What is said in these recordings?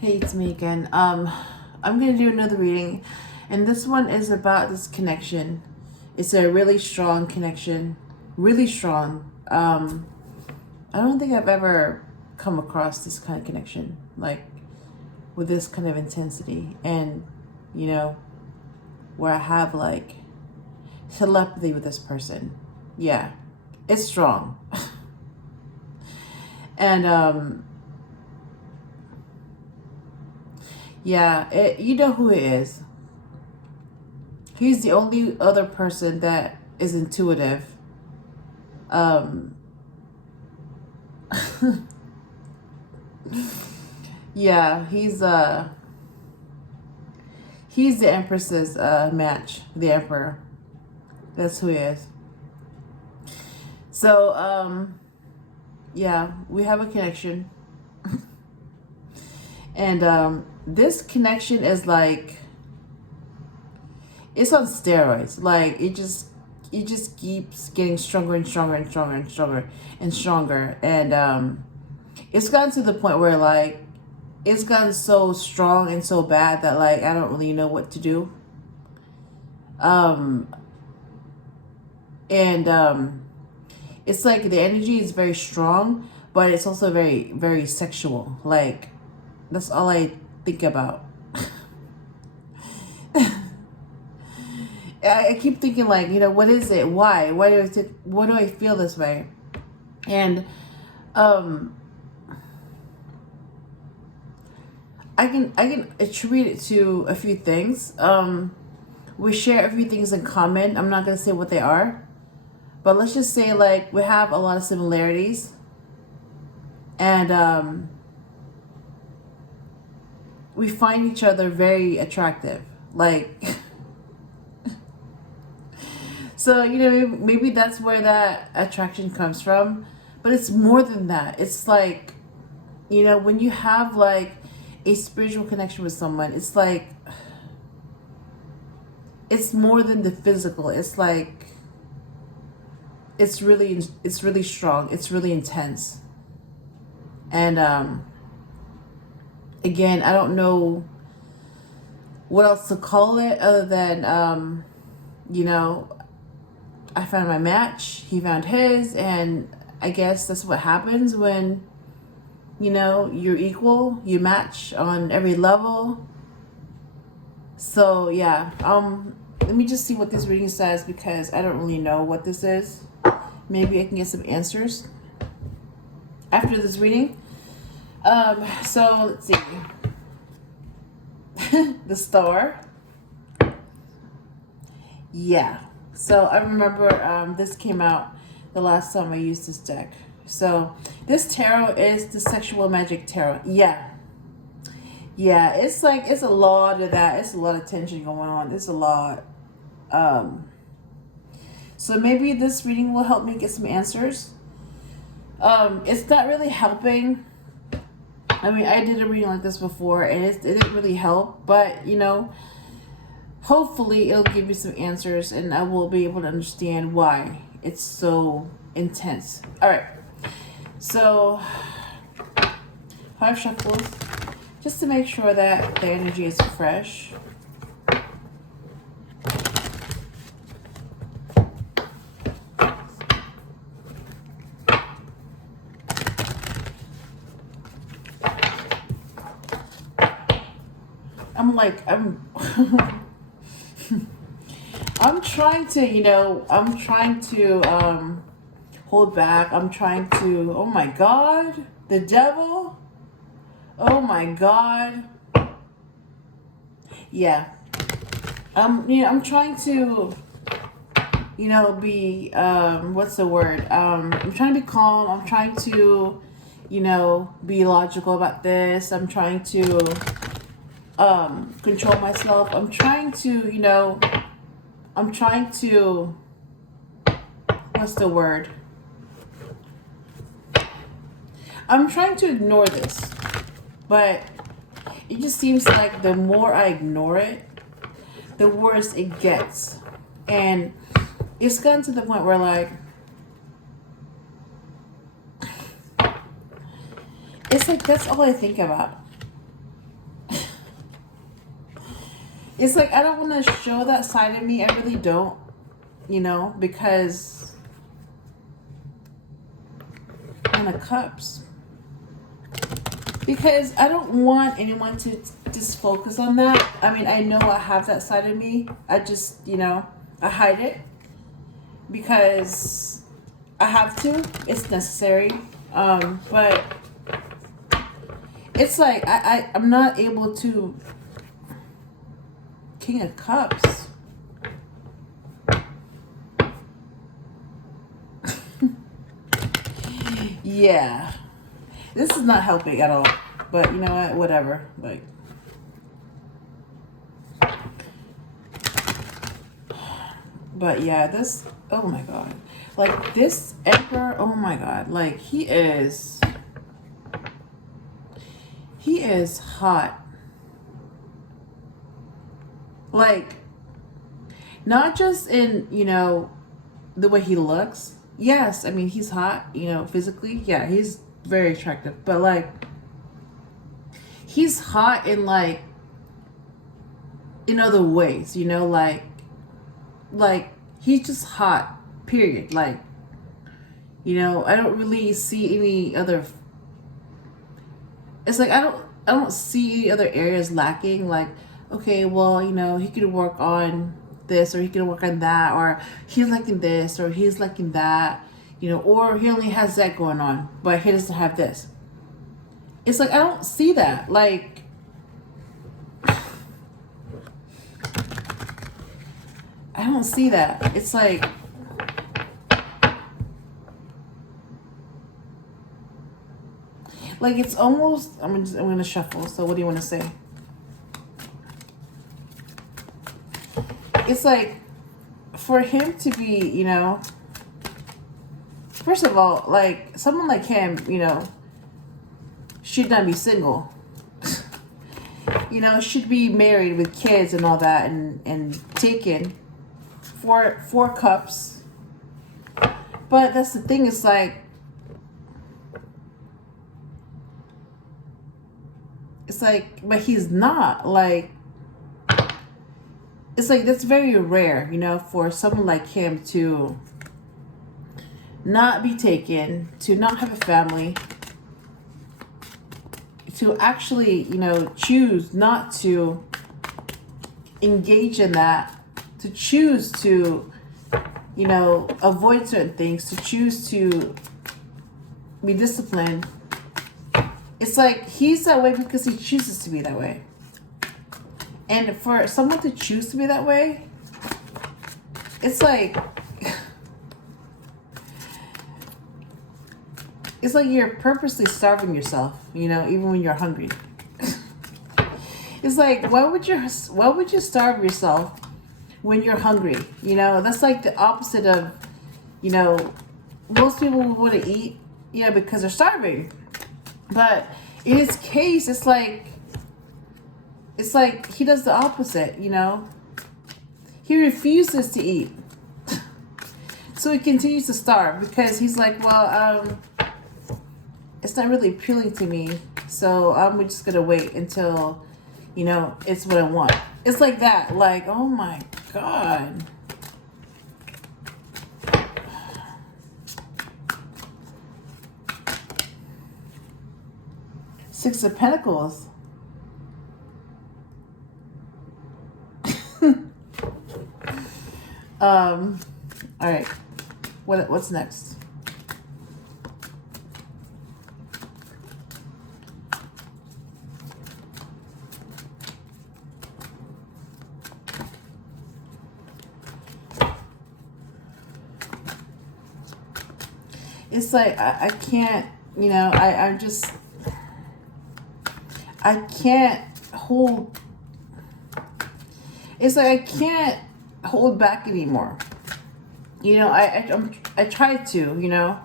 Hey, it's me again. I'm gonna do another reading, and this one is about this connection. It's a really strong connection, really strong. I don't think I've ever come across this kind of connection, like with this kind of intensity, and you know, where I have like telepathy with this person. Yeah, it's strong, and yeah, you know who it is. He's the only other person that is intuitive. Um, yeah, he's the Empress's match, the Emperor. That's who he is. So yeah, we have a connection, and this connection is like it's on steroids. Like it just keeps getting stronger and stronger and stronger and stronger and stronger, and it's gotten to the point where like it's gotten so strong and so bad that like I don't really know what to do. Um and it's like the energy is very strong, but it's also very very sexual. Like that's all I think about. I keep thinking like, what is it? Why do why do I feel this way? And um I can attribute it to a few things. We share a few things in common. I'm not gonna say what they are, but let's just say like we have a lot of similarities, and we find each other very attractive. Like, so maybe that's where that attraction comes from, but it's more than that. It's like, when you have like a spiritual connection with someone, it's like it's more than the physical. It's like it's really strong. It's really intense. And again, I don't know what else to call it other than I found my match, he found his, and I guess that's what happens when you're equal, you match on every level. So yeah, let me just see what this reading says, because I don't really know what this is. Maybe I can get some answers after this reading. So let's see. The Star. Yeah. So I remember this came out the last time I used this deck. So this tarot is the Sexual Magic Tarot. Yeah. Yeah, it's like, it's a lot of that. It's a lot of tension going on. It's a lot. So maybe this reading will help me get some answers. It's not really helping. I mean, I did a reading like this before, and it didn't really help. But, hopefully it'll give me some answers, and I will be able to understand why it's so intense. All right. So, 5 shuffles, just to make sure that the energy is fresh. I'm trying to hold back. I'm trying to, oh my God, the devil. Oh my God. Yeah. I'm trying to, be, what's the word? I'm trying to be calm. I'm trying to, be logical about this. I'm trying to, control myself. I'm trying to, what's the word? I'm trying to ignore this, but it just seems like the more I ignore it, the worse it gets. And it's gotten to the point where like, it's like that's all I think about. It's like, I don't want to show that side of me. I really don't, you know, because Nine of Cups. Because I don't want anyone to just focus on that. I mean, I know I have that side of me. I just, you know, I hide it because I have to. It's necessary. But it's like I'm not able to. King of Cups. Yeah. This is not helping at all. But you know what? Whatever. Like. But yeah, this. Oh my God. Like this Emperor. Oh my God. Like he is. He is hot. Like. Not just in, you know, the way he looks. Yes, I mean, he's hot, you know, physically. Yeah, he's very attractive. But, like, he's hot in, like, in other ways, you know, like, he's just hot, period. Like, you know, I don't really see any other, it's like, I don't see any other areas lacking. Like, okay, well, you know, he could work on this, or he can work on that, or he's liking this, or he's liking that, you know, or he only has that going on, but he doesn't have this. It's like, I don't see that. Like, I don't see that. It's like, it's almost, I'm gonna shuffle. So what do you want to say? It's like, for him to be, you know, first of all, like, someone like him, you know, should not be single. You know, should be married with kids and all that, and taken. Four cups. But that's the thing, it's like, but he's not. Like, it's like, that's very rare, you know, for someone like him to not be taken, to not have a family, to actually, you know, choose not to engage in that, to choose to, you know, avoid certain things, to choose to be disciplined. It's like, he's that way because he chooses to be that way. And for someone to choose to be that way, it's like, it's like you're purposely starving yourself, you know, even when you're hungry. It's like, why would you starve yourself when you're hungry? You know, that's like the opposite of, you know, most people would want to eat, you know, because they're starving. But in his case, it's like he does the opposite, you know. He refuses to eat. So he continues to starve because he's like, well, it's not really appealing to me, so I'm just gonna wait until, you know, it's what I want. It's like that. Like, oh my God. Six of Pentacles. All right. What's next? It's like, I can't, you know, I can't hold, it's like I can't hold back anymore. You know, I try to, you know,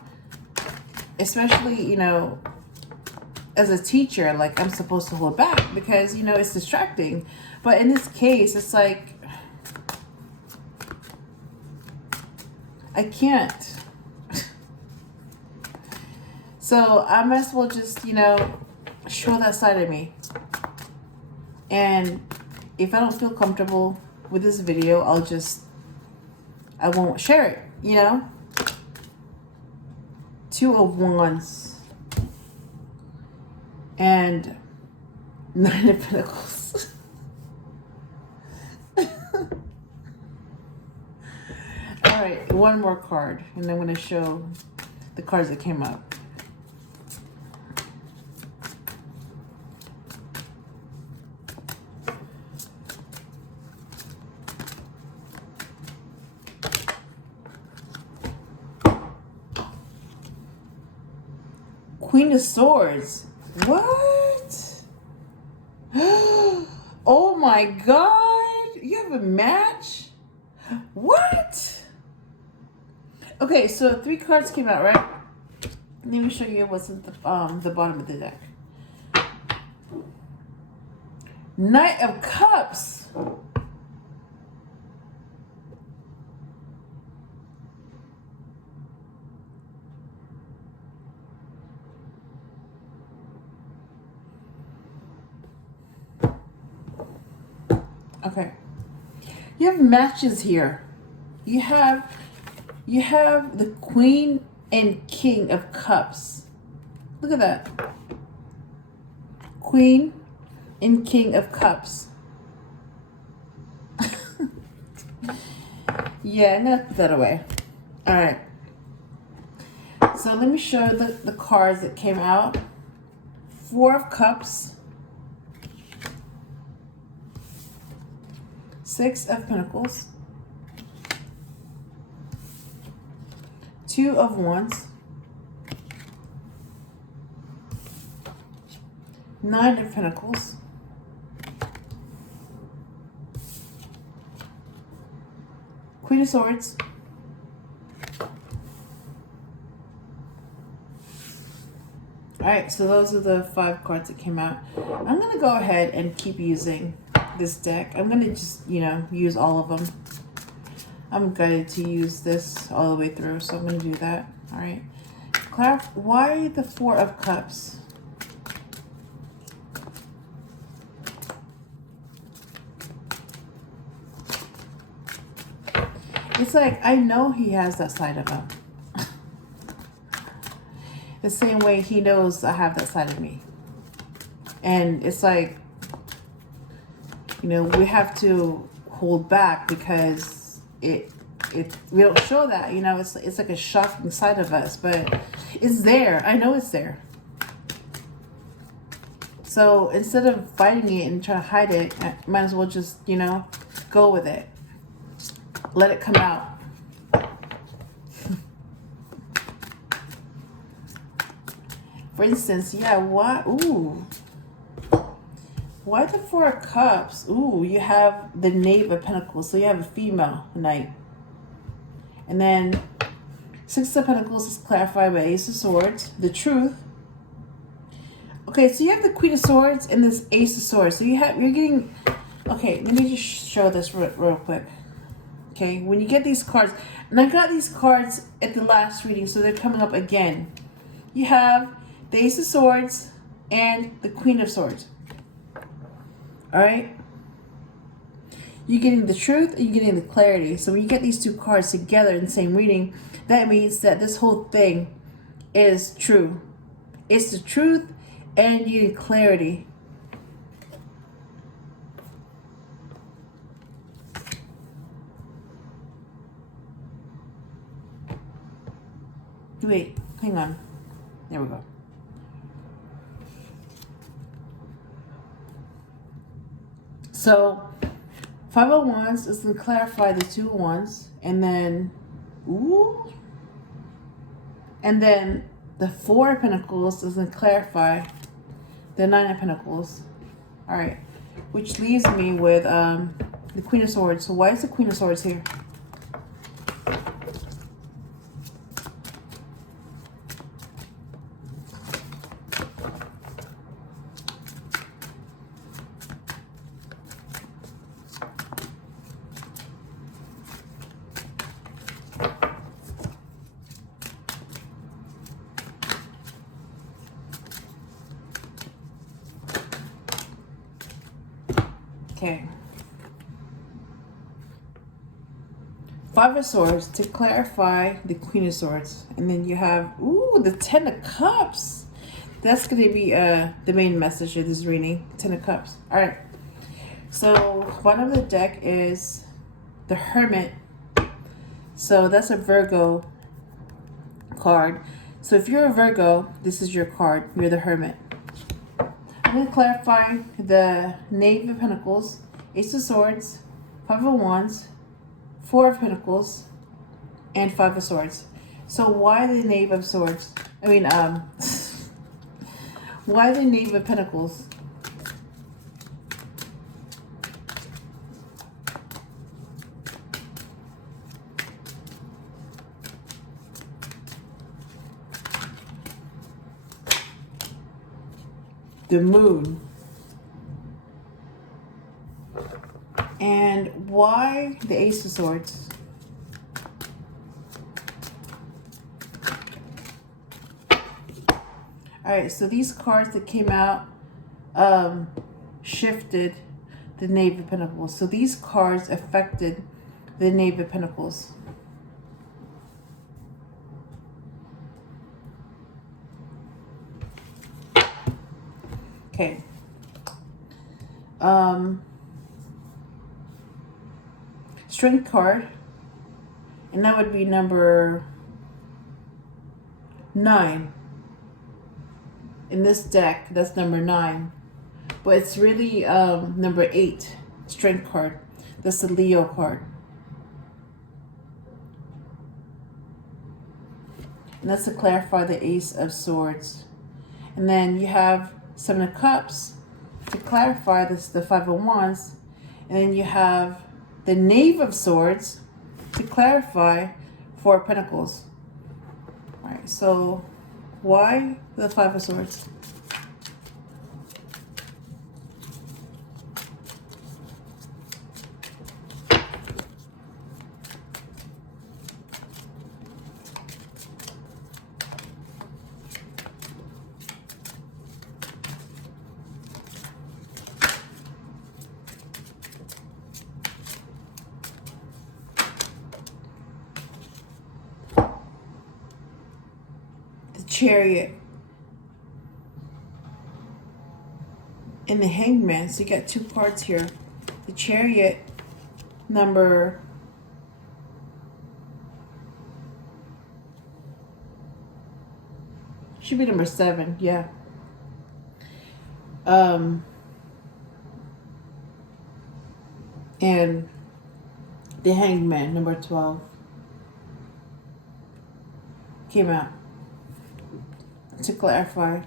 especially, you know, as a teacher, like, I'm supposed to hold back because, you know, it's distracting. But in this case, it's like, I can't. So I might as well just, you know, show that side of me. And if I don't feel comfortable with this video, I won't share it, you know? Two of Wands and Nine of Pentacles. All right, one more card, and I'm going to show the cards that came up. Queen of Swords. What? Oh my God. You have a match? What? Okay, so 3 cards came out, right? Let me show you what's at the bottom of the deck. Knight of Cups. Okay. You have matches here. You have the Queen and King of Cups. Look at that. Queen and King of Cups. Yeah, I'm gonna put that away. All right. So let me show the cards that came out. 4 of Cups. 6 of Pentacles. 2 of Wands. 9 of Pentacles. Queen of Swords. Alright, so those are the 5 cards that came out. I'm going to go ahead and keep using this deck. I'm going to just, use all of them. I'm guided to use this all the way through, so I'm going to do that. Alright. Why the 4 of Cups? It's like, I know he has that side of him. The same way he knows I have that side of me. And it's like, we have to hold back because we don't show that, it's like a shocking side of us, but it's there. I know it's there. So instead of fighting it and trying to hide it, I might as well just, go with it. Let it come out. For instance, yeah, what? Ooh. Why the 4 of Cups? Ooh, you have the Knave of Pentacles. So you have a female knight. And then 6 of Pentacles is clarified by Ace of Swords. The Truth. Okay, so you have the Queen of Swords and this Ace of Swords. So you're getting... Okay, let me just show this real quick. Okay, when you get these cards... And I got these cards at the last reading, so they're coming up again. You have the Ace of Swords and the Queen of Swords. Alright? You're getting the Truth and you're getting the Clarity. So when you get these 2 cards together in the same reading, that means that this whole thing is true. It's the truth and you get clarity. Wait, hang on. There we go. So, 5 of Wands is going to clarify the 2 of Wands. And then, ooh. And then the 4 of Pentacles is going to clarify the 9 of Pentacles. Alright. Which leaves me with the Queen of Swords. So why is the Queen of Swords here? Okay, Five of Swords to clarify the Queen of Swords. And then you have, ooh, the Ten of Cups. That's going to be the main message of this reading. Ten of Cups. All right. So bottom of the deck is the Hermit. So that's a Virgo card. So if you're a Virgo, this is your card. You're the Hermit. I'm going to clarify the Knave of Pentacles, Ace of Swords, Five of Wands, Four of Pentacles, and Five of Swords. So why the Knave of Swords? I mean, why the Knave of Pentacles? The Moon. And why the Ace of Swords? Alright, so these cards that came out shifted the Knave of Pentacles. So these cards affected the Knave of Pentacles. Okay. Strength card. And that would be number 9. In this deck, that's number 9. But it's really number 8. Strength card. That's the Leo card. And that's to clarify the Ace of Swords. And then you have Seven of Cups to clarify this, the Five of Wands. And then you have the Knave of Swords to clarify Four of Pentacles. All right, so why the Five of Swords? Chariot and the Hangman. So you got 2 cards here. The Chariot number should be number 7, yeah. And the Hangman number 12 came out to clarify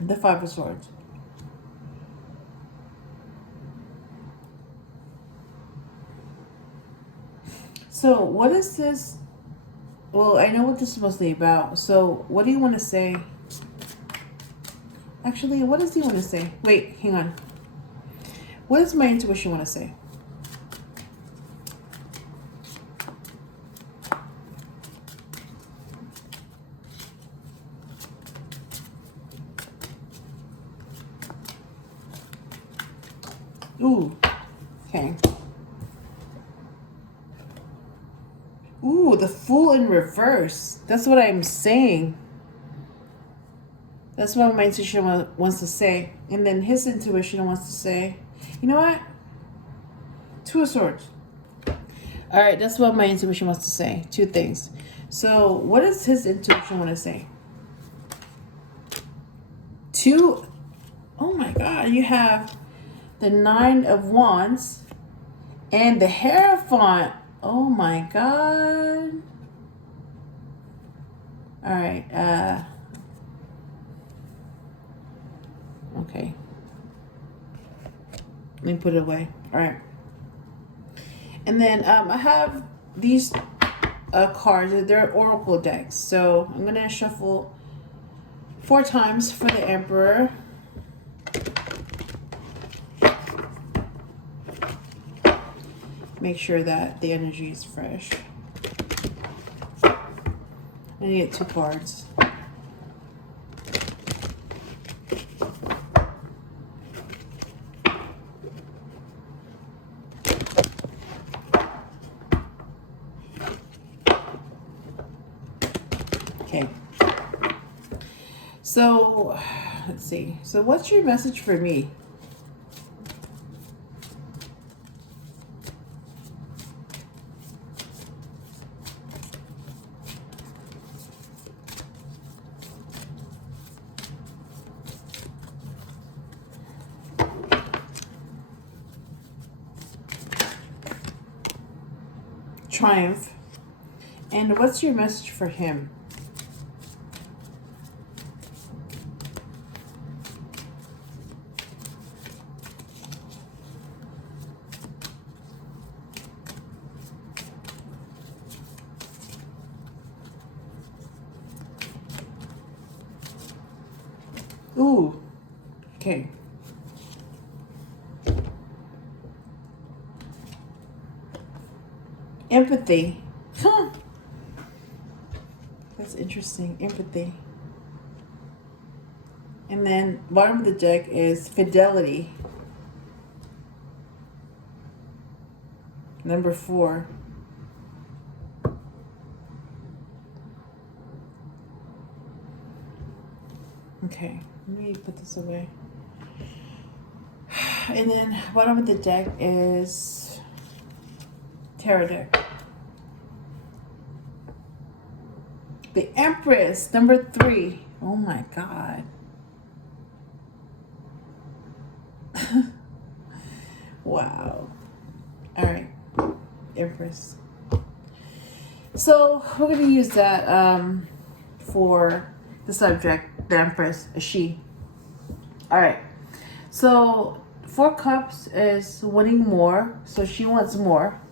the Five of Swords. So what is this? Well, I know what this is mostly about. So what do you want to say? Actually, what does he want to say? Wait, hang on. What does my intuition want to say? Ooh, okay. Ooh, the Fool in reverse. That's what I'm saying. That's what my intuition wants to say. And then his intuition wants to say, you know what? Two of Swords. All right, that's what my intuition wants to say. 2 things. So what does his intuition want to say? 2. Oh my God, you have the 9 of Wands and the Hierophant. Oh my God. All right. Okay. Let me put it away. All right. And then I have these cards. They're oracle decks. So I'm going to shuffle 4 times for the Emperor. Make sure that the energy is fresh. I get 2 cards. So, let's see. So what's your message for me? Triumph. And what's your message for him? Ooh, okay. Empathy. Huh. That's interesting. Empathy. And then bottom of the deck is fidelity. Number 4. Okay, let me put this away. And then bottom of the deck is tarot deck. The Empress, number 3. Oh my God. Wow. All right, Empress. So we're going to use that for the subject, the Empress, a she. All right. So 4 Cups is wanting more. So she wants more.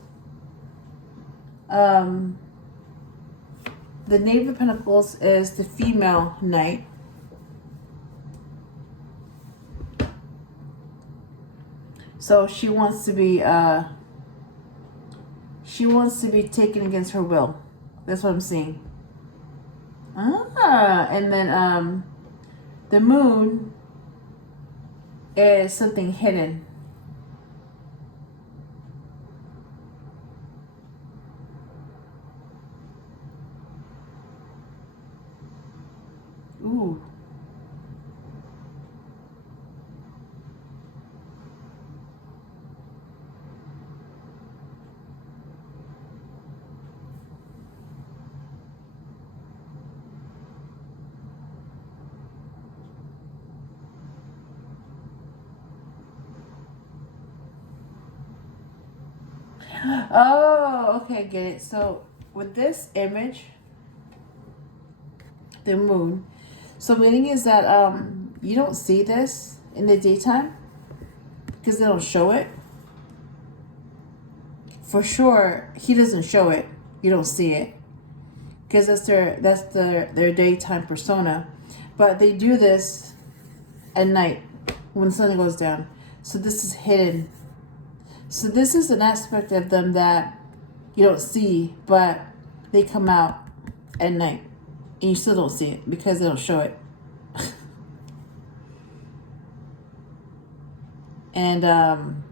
The Knave of Pentacles is the female knight. So she wants to be taken against her will. That's what I'm seeing. And then the Moon is something hidden. Ooh. Oh, okay, get it. So with this image, the Moon, so meaning is that you don't see this in the daytime because they don't show it. For sure, he doesn't show it. You don't see it because that's their daytime persona. But they do this at night when the sun goes down. So this is hidden. So this is an aspect of them that you don't see, but they come out at night. And you still don't see it because they don't show it. And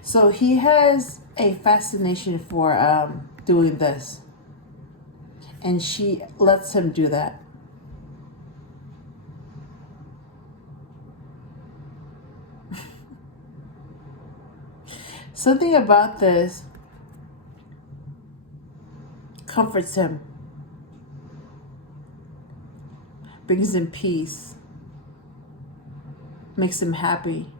so he has a fascination for doing this. And she lets him do that. Something about this comforts him, brings him peace, makes him happy.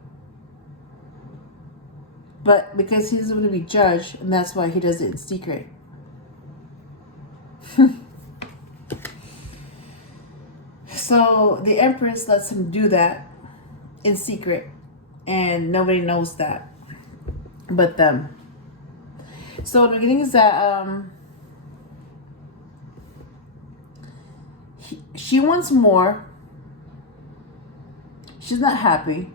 But because he doesn't want to be judged, and that's why he does it in secret. So the Empress lets him do that in secret, and nobody knows that but them. So the beginning is that she wants more. She's not happy,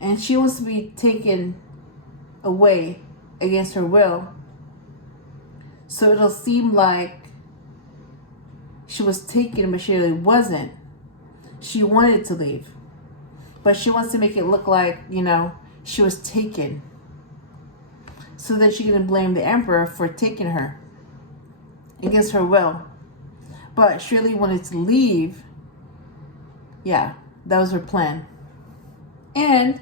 and she wants to be taken away against her will. So it'll seem like she was taken, but she really wasn't. She wanted to leave, but she wants to make it look like, you know, she was taken. So that she can blame the Emperor for taking her. against her will. But she really wanted to leave. Yeah, that was her plan. And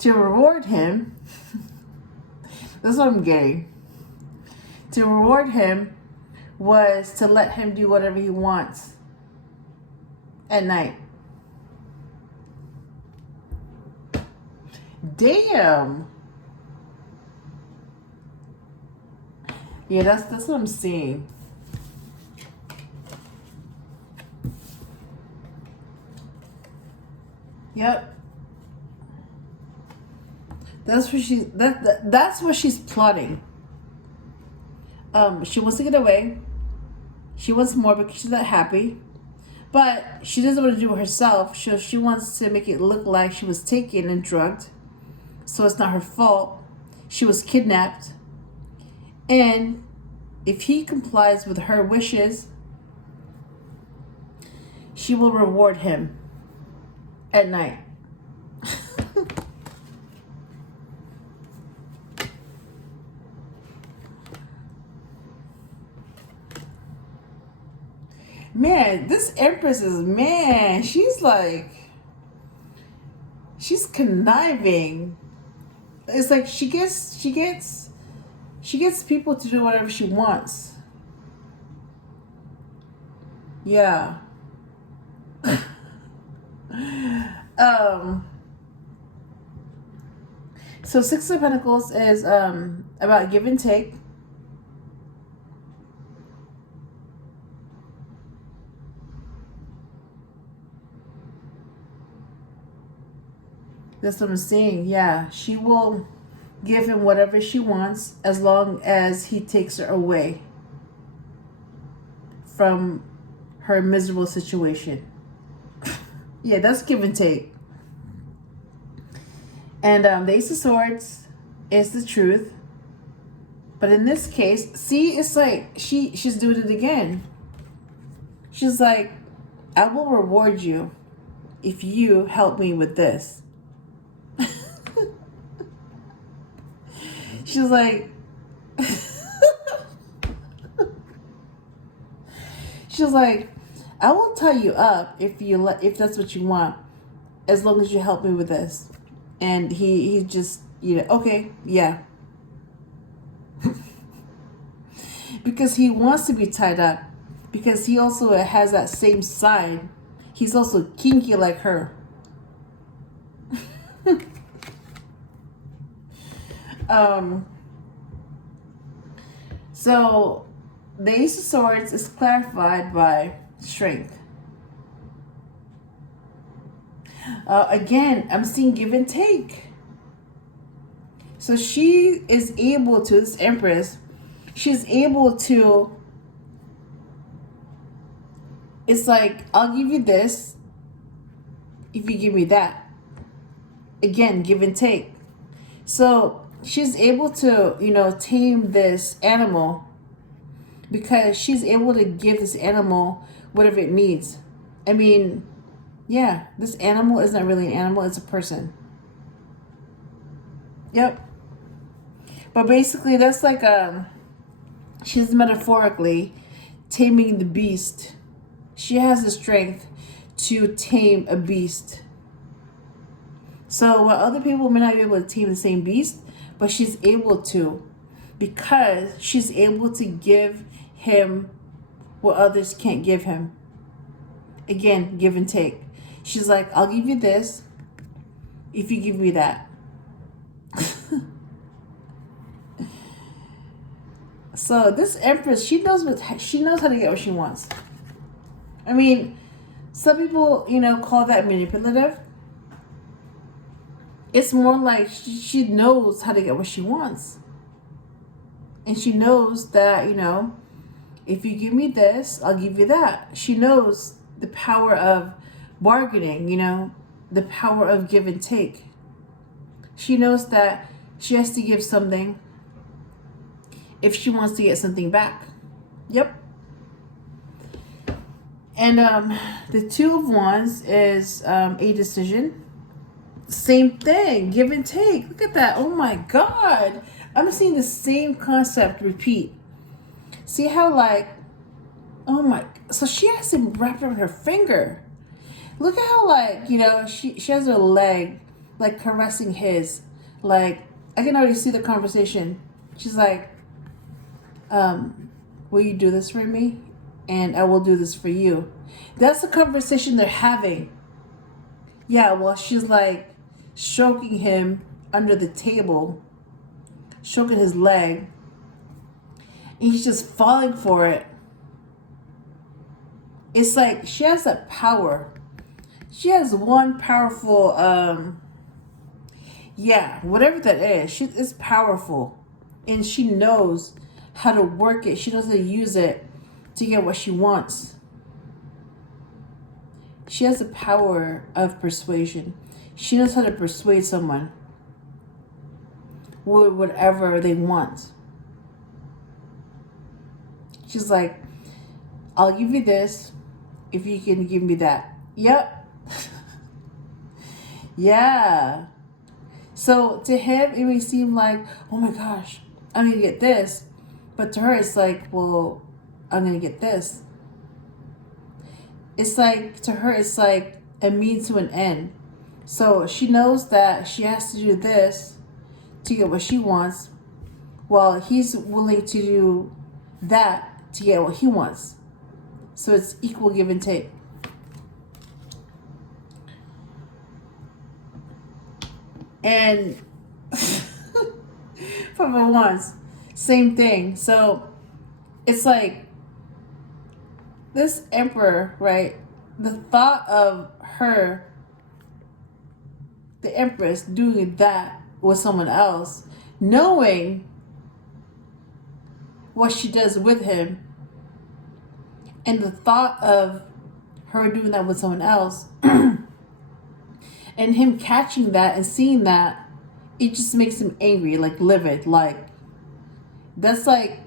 to reward him, that's what I'm getting. To reward him was to let him do whatever he wants at night. Damn. Yeah, that's what I'm seeing. Yep. That's what she's plotting. She wants to get away. She wants more because she's not happy. But she doesn't want to do it herself. So she wants to make it look like she was taken and drugged. So it's not her fault. She was kidnapped. And if he complies with her wishes, she will reward him at night. Man, this Empress is, man, she's conniving. It's like she gets people to do whatever she wants. Yeah. So Six of Pentacles is about give and take. That's what I'm saying. Yeah, she will give him whatever she wants as long as he takes her away from her miserable situation. Yeah, that's give and take. And the Ace of Swords is the truth. But in this case, see, it's like she's doing it again. She's like, I will reward you if you help me with this. She's like, I will tie you up if that's what you want, as long as you help me with this. And he just, okay, yeah. Because he wants to be tied up. Because he also has that same side. He's also kinky like her. So the Ace of Swords is clarified by strength. Again, I'm seeing give and take. So she is able to, this Empress, she's able to, it's like, I'll give you this if you give me that. Again, give and take. So she's able to, tame this animal because she's able to give this animal whatever it needs. I mean, yeah, this animal is not really an animal, it's a person. Yep. But basically, that's like, she's metaphorically taming the beast. She has the strength to tame a beast. So while other people may not be able to tame the same beast, but she's able to, because she's able to give him what others can't give him. Again, give and take. She's like, I'll give you this if you give me that. So this Empress, she knows how to get what she wants. I mean, some people, call that manipulative. It's more like she knows how to get what she wants. And she knows that, if you give me this, I'll give you that. She knows the power of bargaining, the power of give and take. She knows that she has to give something if she wants to get something back. Yep. And the Two of Wands is a decision. Same thing, give and take. Look at that. Oh my God. I'm seeing the same concept repeat. See how like, oh my, so she has him wrapped around her finger. Look at how like, you know, she has her leg like caressing his. Like, I can already see the conversation. She's like, will you do this for me? And I will do this for you. That's the conversation they're having. Yeah, well, she's like stroking him under the table, stroking his leg. And he's just falling for it. It's like she has that power. She has one powerful, yeah, whatever that is. She is powerful. And she knows how to work it. She knows how to use it to get what she wants. She has the power of persuasion. She knows how to persuade someone with whatever they want. She's like, I'll give you this if you can give me that. Yep. Yeah. So to him, it may seem like, oh my gosh, I'm going to get this. But to her, it's like, well, I'm going to get this. It's like, to her, it's like a means to an end. So she knows that she has to do this to get what she wants, while he's willing to do that to get what he wants. So it's equal give and take. And for the once, same thing. So it's like this emperor, right? The thought of her, the empress, doing that with someone else, knowing what she does with him, and the thought of her doing that with someone else, and him catching that and seeing that, it just makes him angry, like livid. Like, that's like,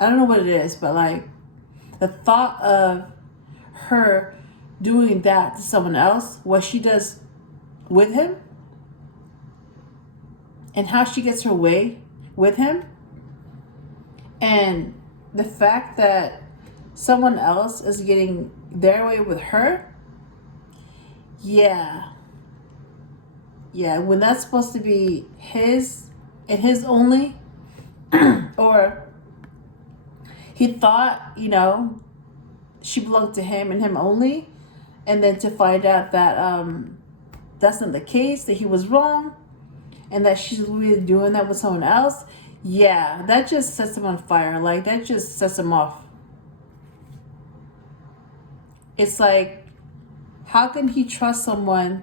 I don't know what it is, but like the thought of her doing that to someone else, what she does with him, and how she gets her way with him, and the fact that someone else is getting their way with her. Yeah, when that's supposed to be his and his only, or he thought, you know, she belonged to him and him only, and then to find out that that's not the case, that he was wrong, and that she's really doing that with someone else. Yeah, that just sets him on fire. Like, that just sets him off. It's like, how can he trust someone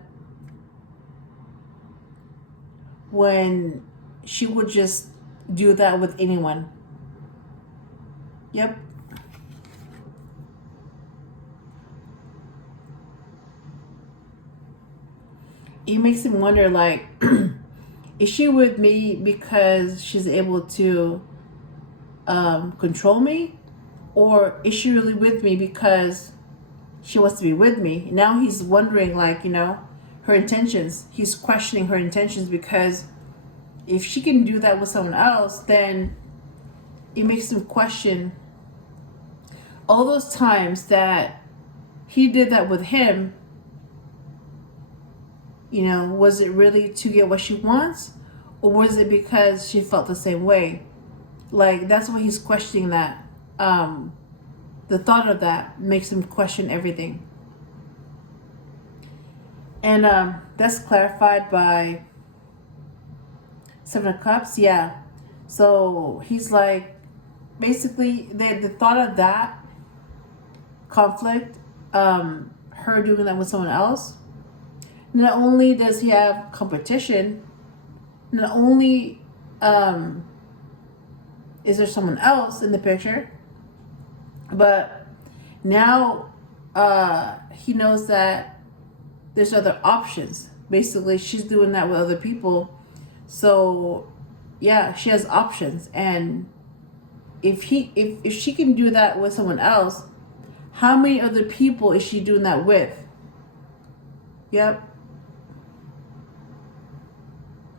when she would just do that with anyone? Yep. It makes him wonder, like, is she with me because she's able to control me? Or is she really with me because she wants to be with me? Now he's wondering, like, you know, her intentions. He's questioning her intentions, because if she can do that with someone else, then it makes him question all those times that he did that with him. You know, was it really to get what she wants, or was it because she felt the same way? Like, that's why he's questioning that. The thought of that makes him question everything. And that's clarified by Seven of Cups. Yeah. So he's like, basically, the thought of that conflict, her doing that with someone else, not only does he have competition, not only is there someone else in the picture, but now he knows that there's other options. Basically, she's doing that with other people. So yeah, she has options. And if she can do that with someone else, how many other people is she doing that with? Yep.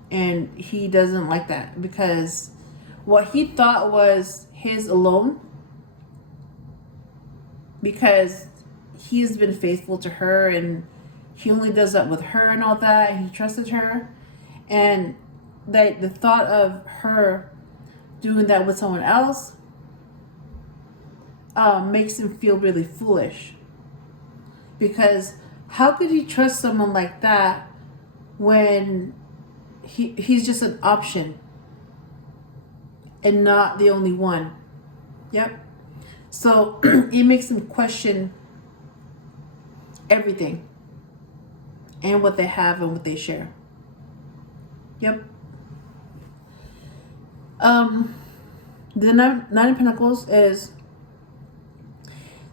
And he doesn't like that, because what he thought was his alone, because he's been faithful to her and he only does that with her and all that, and he trusted her. And that the thought of her doing that with someone else makes him feel really foolish. Because how could he trust someone like that when he's just an option and not the only one? Yep. So it makes him question everything and what they have and what they share. Yep. The Nine of Pentacles is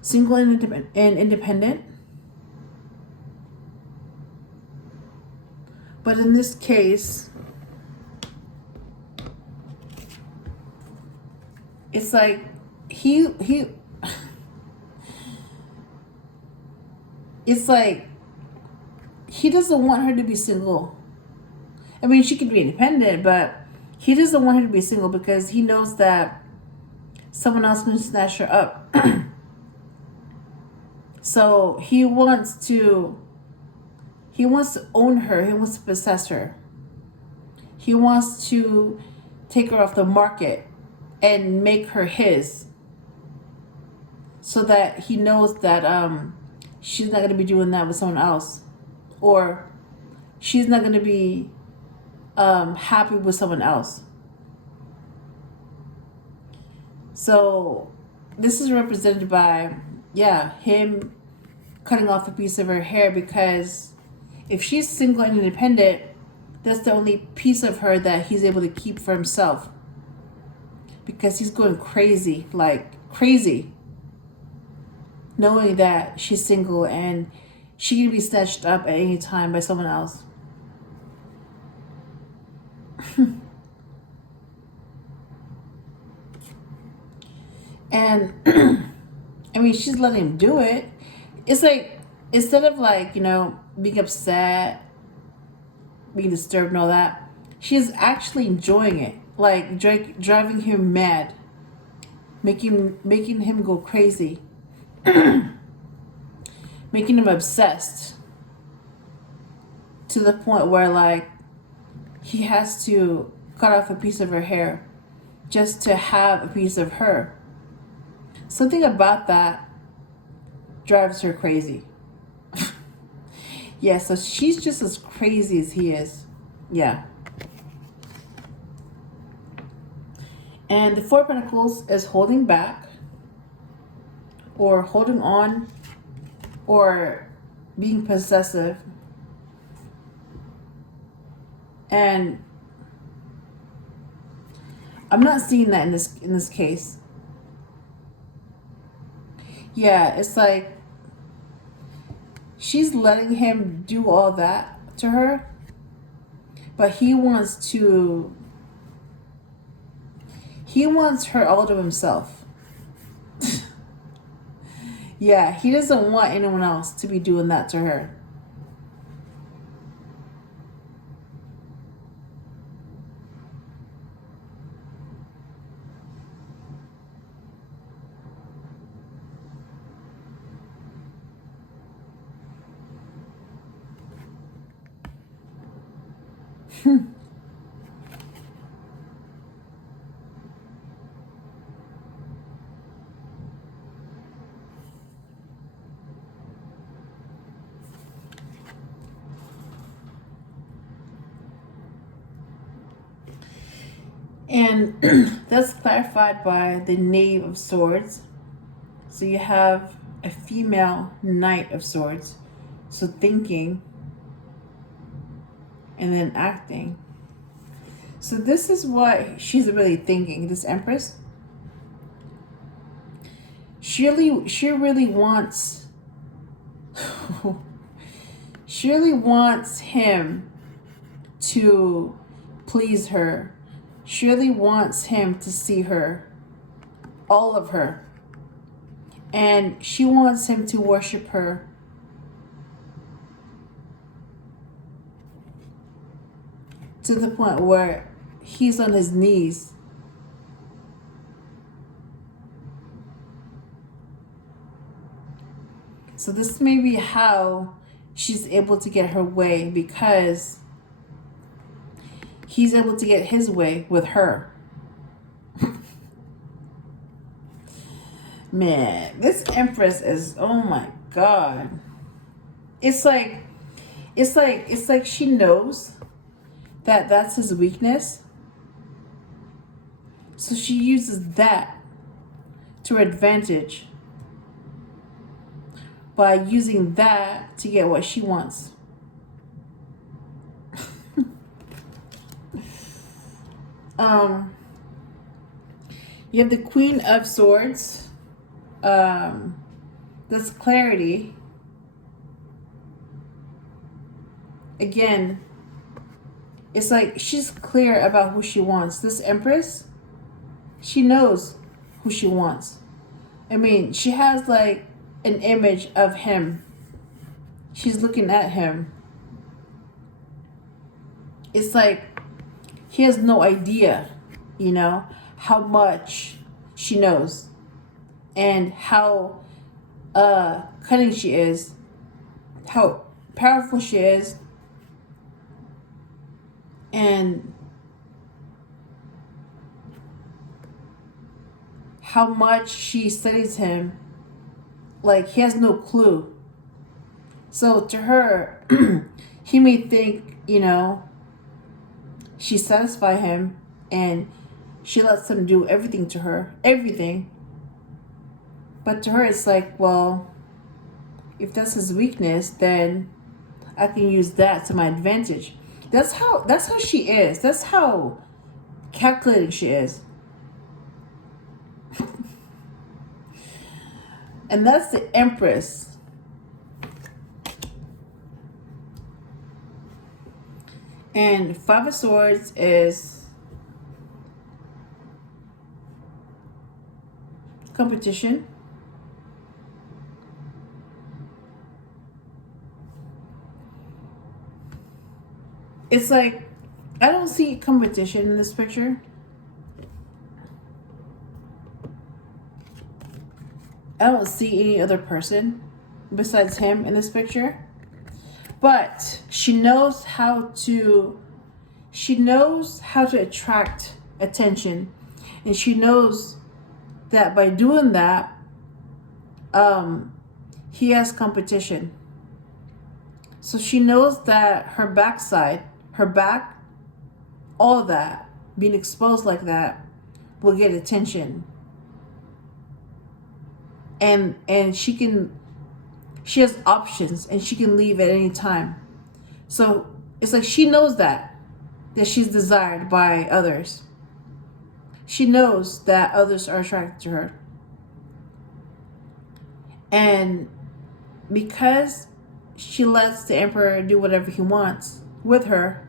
single and independent. But in this case, it's like he it's like he doesn't want her to be single. I mean, she could be independent, but he doesn't want her to be single because he knows that someone else can snatch her up. So he wants to own her. He wants to possess her. He wants to take her off the market and make her his, so that he knows that she's not going to be doing that with someone else, or she's not going to be happy with someone else. So this is represented by, him cutting off a piece of her hair, because if she's single and independent, that's the only piece of her that he's able to keep for himself, because he's going crazy, like crazy, knowing that she's single and she can be snatched up at any time by someone else. And I mean, she's letting him do it. It's like, instead of like, being upset, being disturbed and all that, she's actually enjoying it. Like driving him mad, making him go crazy, making him obsessed, to the point where like he has to cut off a piece of her hair just to have a piece of her. Something about that drives her crazy. Yeah, so she's just as crazy as he is. Yeah. And the Four of Pentacles is holding back, or holding on, or being possessive. And I'm not seeing that in this case. Yeah, it's like she's letting him do all that to her, but he wants her all to himself. Yeah, he doesn't want anyone else to be doing that to her. And that's clarified by the Knave of Swords. So you have a female Knight of Swords. So thinking and then acting. So this is what she's really thinking, this Empress. She really wants him to please her. She really wants him to see her, all of her. And she wants him to worship her. To the point where he's on his knees So this may be how she's able to get her way, because he's able to get his way with her. Man, this Empress is, oh my God. It's like she knows that that's his weakness. So she uses that to her advantage by using that to get what she wants. You have the Queen of Swords. This clarity. Again, it's like she's clear about who she wants. This Empress, she knows who she wants. I mean, she has like an image of him. She's looking at him. It's like he has no idea, you know, how much she knows and how cunning she is, how powerful she is, and how much she studies him. Like, he has no clue. So to her, he may think, you know, she satisfies him and she lets him do everything to her, everything. But to her, it's like, well, if that's his weakness, then I can use that to my advantage. That's how she is. That's how calculating she is. And that's the Empress. And Five of Swords is competition. It's like, I don't see competition in this picture. I don't see any other person besides him in this picture. But she knows how to attract attention. And she knows that by doing that, he has competition. So she knows that her backside, her back, all of that, being exposed like that, will get attention. And she has options and she can leave at any time. So it's like she knows that she's desired by others. She knows that others are attracted to her. And because she lets the Emperor do whatever he wants with her,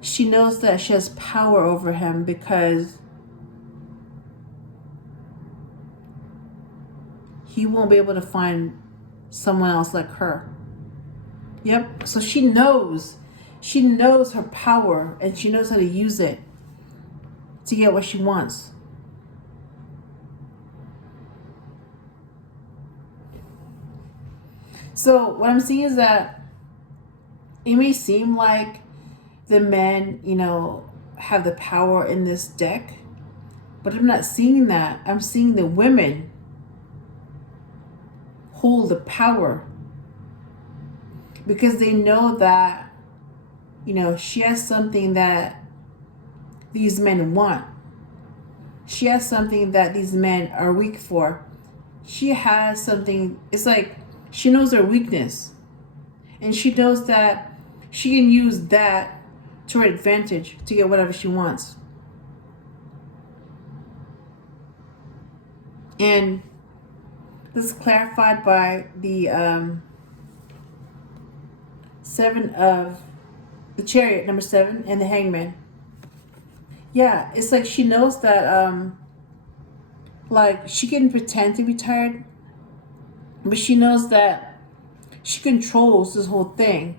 she knows that she has power over him, because he won't be able to find someone else like her. Yep. So she knows her power, and she knows how to use it to get what she wants. So what I'm seeing is that it may seem like the men, you know, have the power in this deck, but I'm not seeing that. I'm seeing the women hold the power, because they know that, you know, she has something that these men want. She has something that these men are weak for. She has something, it's like she knows her weakness, and she knows that she can use that to her advantage to get whatever she wants. And this is clarified by the Seven of the Chariot, number 7, and the Hangman. Yeah, it's like she knows that like she can pretend to be tired, but she knows that she controls this whole thing.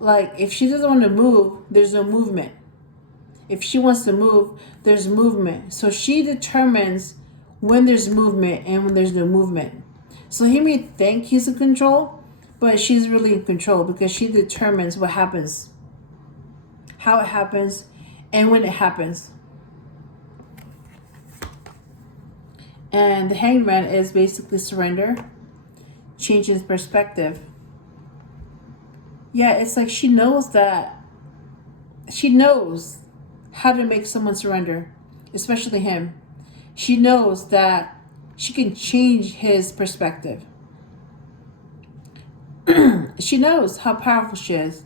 Like, if she doesn't want to move, there's no movement. If she wants to move, there's movement. So she determines when there's movement and when there's no movement. So he may think he's in control, but she's really in control because she determines what happens, how it happens, and when it happens. And the Hanged Man is basically surrender, changes perspective. Yeah, it's like she knows how to make someone surrender, especially him. She knows that she can change his perspective. She knows how powerful she is.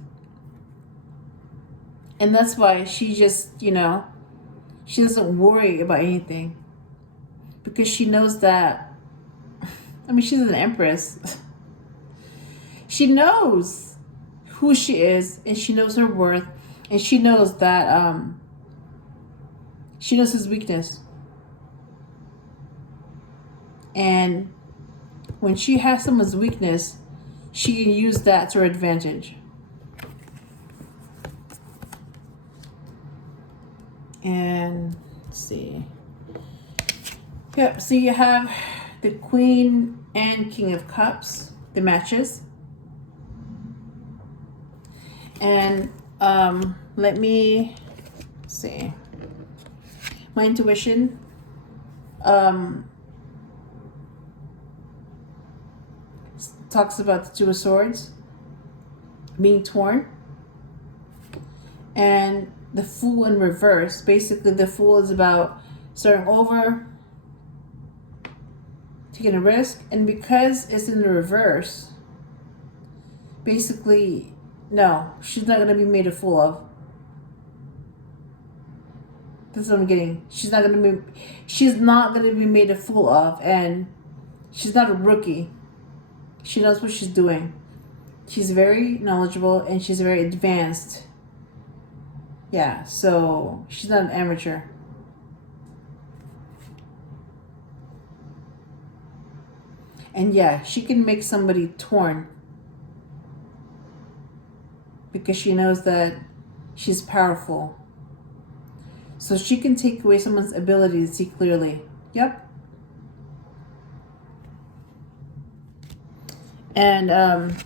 And that's why she just, she doesn't worry about anything. Because she knows that, she's an Empress. She knows who she is, and she knows her worth, and she knows that, she knows his weakness. And when she has someone's weakness, she can use that to her advantage. And let's see. Yep, so you have the Queen and King of Cups, the matches. And let me see. My intuition talks about the Two of Swords being torn. And the Fool in reverse. Basically, the Fool is about starting over, taking a risk. And because it's in the reverse, basically, no, she's not going to be made a fool of. That's what I'm getting. She's not going to be made a fool of. And she's not a rookie. She knows what she's doing. She's very knowledgeable and she's very advanced. Yeah, so she's not an amateur. And yeah, she can make somebody torn because she knows that she's powerful. So she can take away someone's ability to see clearly. Yep. And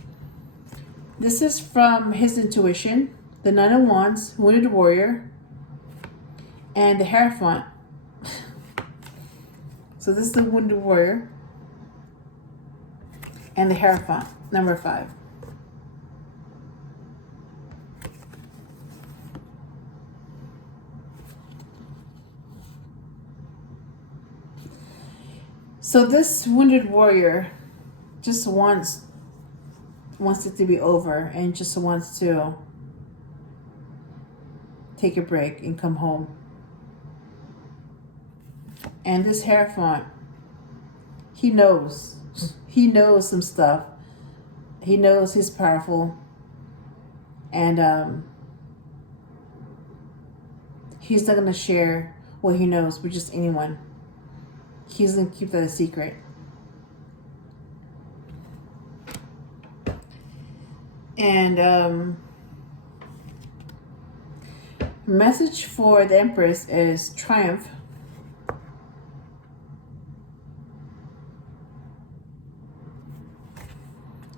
this is from his intuition. The Nine of Wands, Wounded Warrior, and the Hierophant. So this is the Wounded Warrior and the Hierophant, number 5. So this Wounded Warrior just wants it to be over and just wants to take a break and come home. And this Hierophant, he knows some stuff. He knows he's powerful. And he's not going to share what he knows with just anyone. He's going to keep that a secret. And message for the Empress is triumph.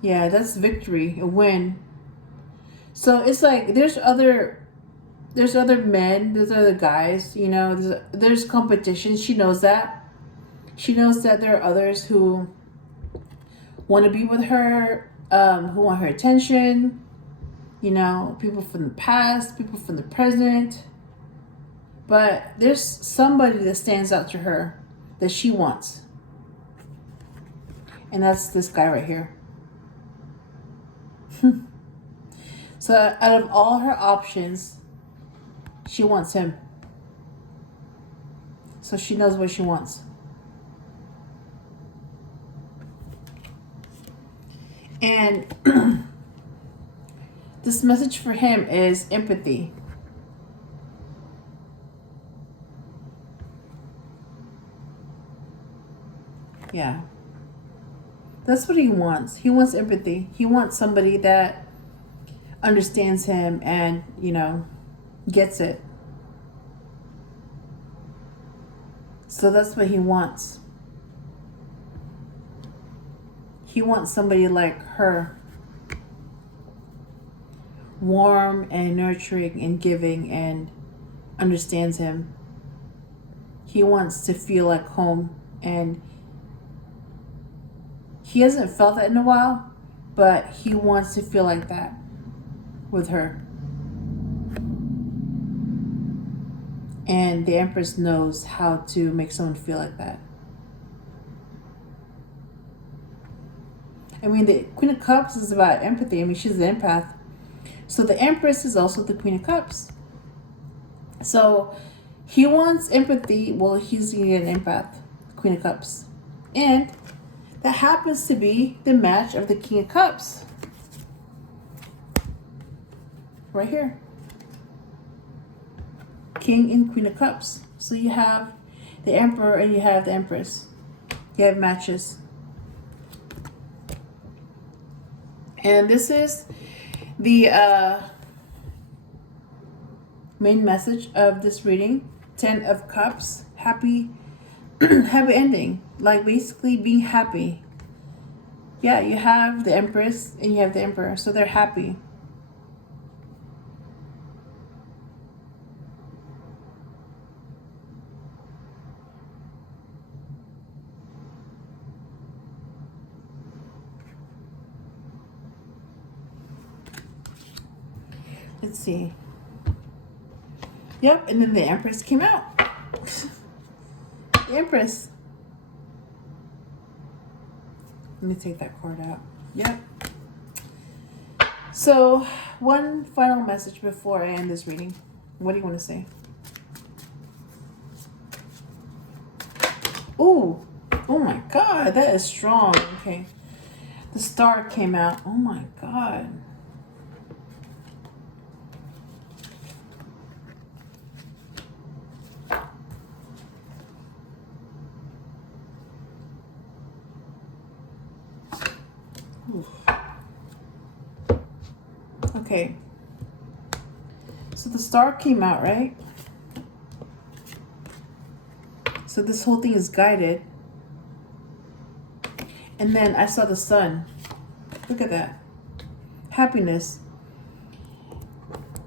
Yeah, that's victory, a win. So it's like there's other men, there's other guys, there's competition. She knows that. She knows that there are others who want to be with her, who want her attention. People from the past, people from the present. But there's somebody that stands out to her that she wants. And that's this guy right here. So out of all her options, she wants him. So she knows what she wants. And this message for him is empathy. Yeah. That's what he wants. He wants empathy. He wants somebody that understands him and, gets it. So that's what he wants. He wants somebody like her. Warm and nurturing and giving and understands him. He wants to feel like home, and he hasn't felt that in a while, but he wants to feel like that with her. And the Empress knows how to make someone feel like that. I mean, the Queen of Cups is about empathy. I mean, she's an empath. So the Empress is also the Queen of Cups. So he wants empathy. Well, he's an empath, Queen of Cups. And that happens to be the match of the King of Cups. Right here. King and Queen of Cups. So you have the Emperor and you have the Empress. You have matches. And this is the main message of this reading. 10 of Cups. Happy happy ending. Like basically being happy. Yeah, you have the Empress and you have the Emperor. So they're happy. Let's see. Yep, and then the Empress came out. The Empress. Let me take that card out. Yep. So, one final message before I end this reading. What do you want to say? Ooh. Oh my God, that is strong. Okay. The Star came out. Oh my God. Okay. So the Star came out, right? So this whole thing is guided. And then I saw the Sun. Look at that. Happiness.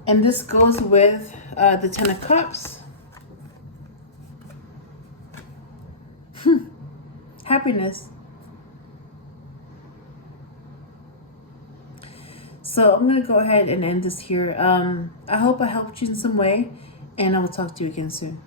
And this goes with the 10 of Cups. Happiness. So I'm going to go ahead and end this here. I hope I helped you in some way, and I will talk to you again soon.